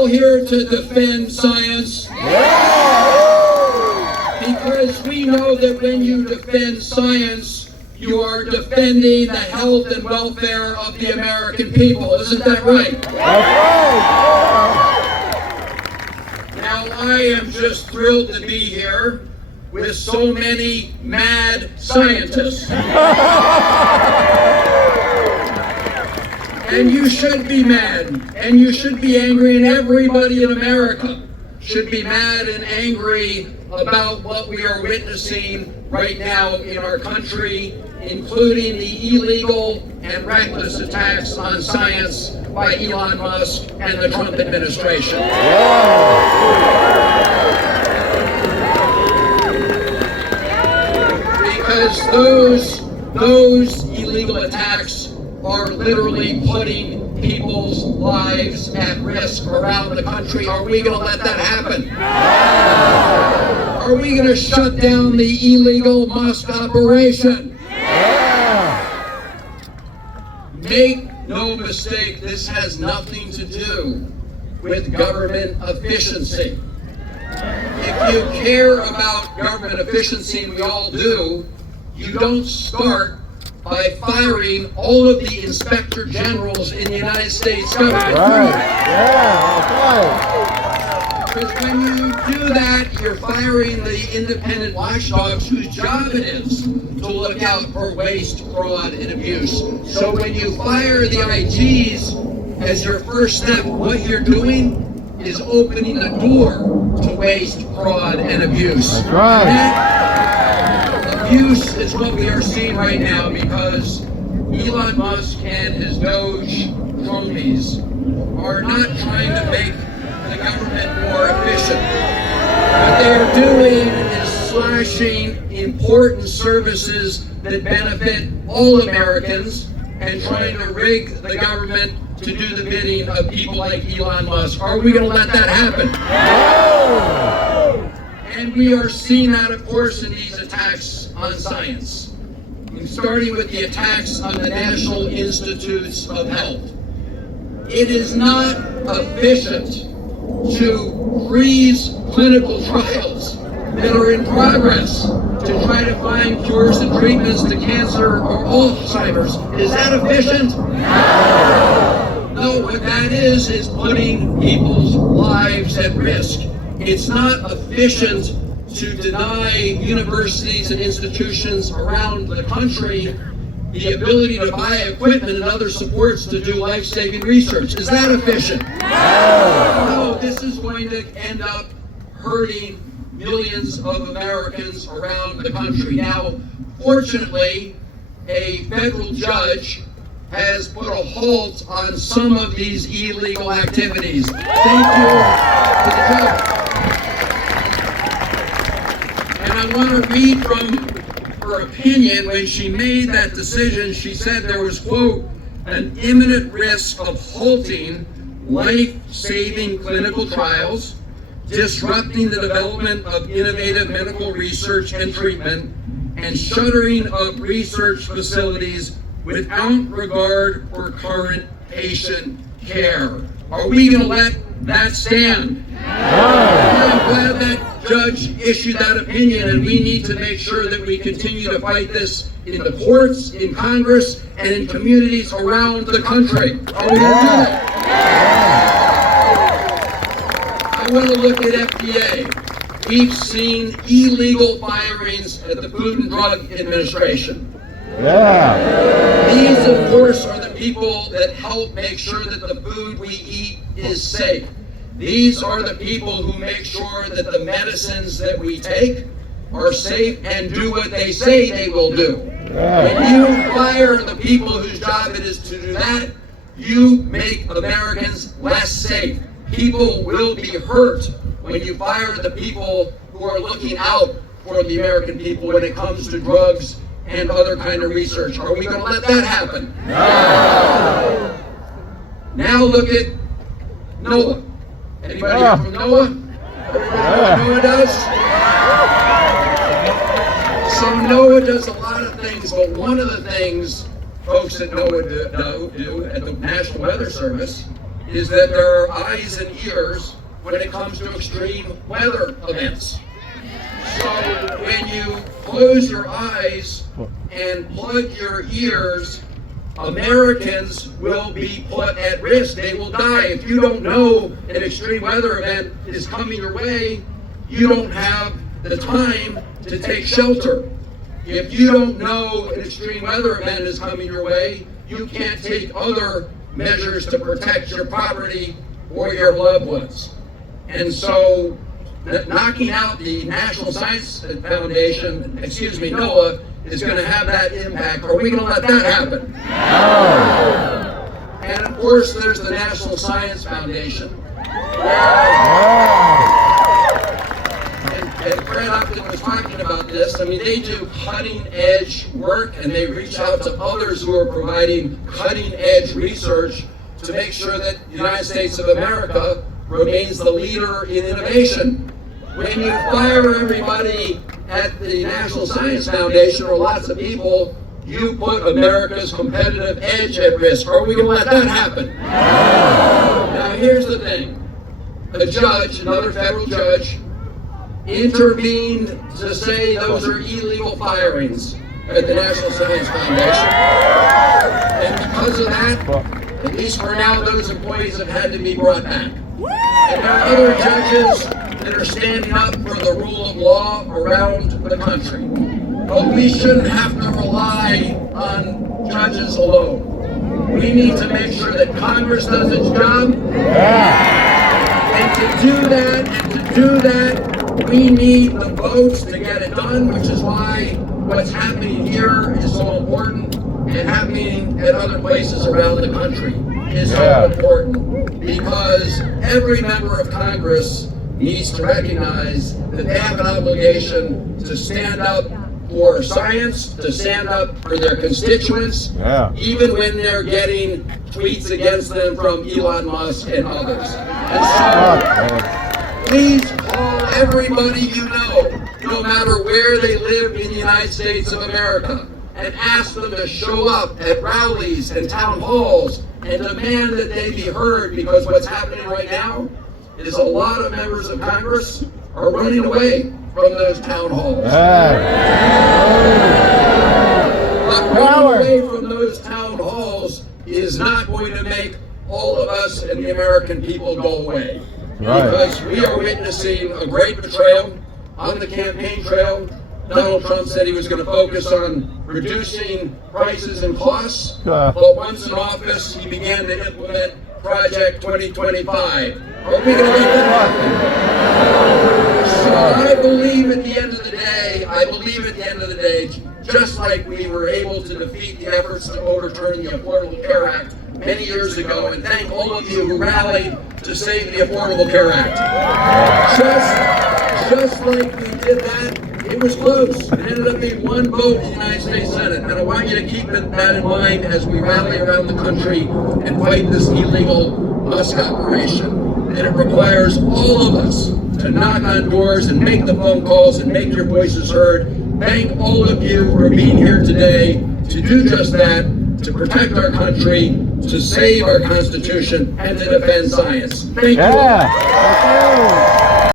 all here to defend science? Because we know that when you defend science, you are defending the health and welfare of the American people. Isn't that right? Now, I am just thrilled to be here with so many mad scientists. And you should be mad, and you should be angry, and everybody in America should be mad and angry about what we are witnessing right now in our country, including the illegal and reckless attacks on science by Elon Musk and the Trump administration. Because those illegal attacks are literally putting people's lives at risk around the country. Are we going to let that happen? Are we going to shut down the illegal Musk operation? Make no mistake, this has nothing to do with government efficiency. If you care about government efficiency, and we all do, you don't start by firing all of the inspector generals in the United States government. Because when you do that, you're firing the independent watchdogs whose job it is to look out for waste, fraud, and abuse. So when you fire the IGs as your first step, what you're doing is opening the door to waste, fraud, and abuse. That's right. That abuse is what we are seeing right now because Elon Musk and his Doge cronies are not trying to make the government more efficient. What they are doing is slashing important services that benefit all Americans and trying to rig the government to do the bidding of people like Elon Musk. Are we going to let that happen? No! And we are seeing that, of course, in these attacks on science. Starting with the attacks on the National Institutes of Health. It is not efficient to freeze clinical trials that are in progress to try to find cures and treatments to cancer or Alzheimer's. Is that efficient? No, what that is putting people's lives at risk. It's not efficient to deny universities and institutions around the country the ability to buy equipment and other supports to do life-saving research. Is that efficient? No, this is going to end up hurting millions of Americans around the country. Now, fortunately, a federal judge has put a halt on some of these illegal activities. Thank you to the judge. And I want to read from her opinion. When she made that decision, she said there was, quote, an imminent risk of halting life-saving clinical trials, disrupting the development of innovative medical research and treatment, and shuttering of research facilities without regard for current patient care. Are we going to let that stand? No. I'm glad that judge issued that opinion, and we need to make sure that we continue to fight this in the courts, in Congress, and in communities around the country. Are we going to do that? I want to look at FDA. We've seen illegal firings at the Food and Drug Administration. These, of course, are the people that help make sure that the food we eat is safe. These are the people who make sure that the medicines that we take are safe and do what they say they will do. When you fire the people whose job it is to do that, you make Americans less safe. People will be hurt when you fire the people who are looking out for the American people when it comes to drugs and other kind of research. Are we going to let that happen? No! Now look at NOAA. Anybody here from NOAA? Everybody know what NOAA does? So NOAA does a lot of things, but one of the things folks at NOAA do at the National Weather Service is that there are eyes and ears when it comes to extreme weather events. So when you close your eyes and plug your ears, Americans will be put at risk. They will die. If you don't know an extreme weather event is coming your way, you don't have the time to take shelter. If you don't know an extreme weather event is coming your way, you can't take other measures to protect your property or your loved ones. And so knocking out the National Science Foundation, NOAA, is going to have that impact. Are we going to let that happen? No. And of course, there's the National Science Foundation. And Fred Upton was talking about this. I mean, they do cutting edge work, and they reach out to others who are providing cutting edge research to make sure that the United States of America remains the leader in innovation. When you fire everybody at the National Science Foundation, or lots of people, you put America's competitive edge at risk. Are we going to let that happen? No. Now here's the thing. A judge, another federal judge, intervened to say those are illegal firings at the National Science Foundation. And because of that, at least for now, those employees have had to be brought back. And there are other judges that are standing up for the rule of law around the country. But we shouldn't have to rely on judges alone. We need to make sure that Congress does its job. And to do that, we need the votes to get it done, which is why what's happening here is so important, and happening at other places around the country is so important, because every member of Congress needs to recognize that they have an obligation to stand up for science, to stand up for their constituents, even when they're getting tweets against them from Elon Musk and others. And so, please call everybody you know, no matter where they live in the United States of America, and ask them to show up at rallies and town halls and demand that they be heard, because what's happening right now is a lot of members of Congress are running away from those town halls. But running away from those town halls is not going to make all of us and the American people go away. Because we are witnessing a great betrayal on the campaign trail. Donald Trump said he was going to focus on reducing prices and costs, but once in office, he began to implement Project 2025. Are we going to let that happen? So I believe at the end of the day, just like we were able to defeat the efforts to overturn the Affordable Care Act many years ago, and thank all of you who rallied to save the Affordable Care Act. Just like we did that, it was close. It ended up being one vote in the United States Senate. And I want you to keep that in mind as we rally around the country and fight this illegal Musk operation. And it requires all of us to knock on doors and make the phone calls and make your voices heard. Thank all of you for being here today to do just that, to protect our country, to save our Constitution, and to defend science. Thank you all.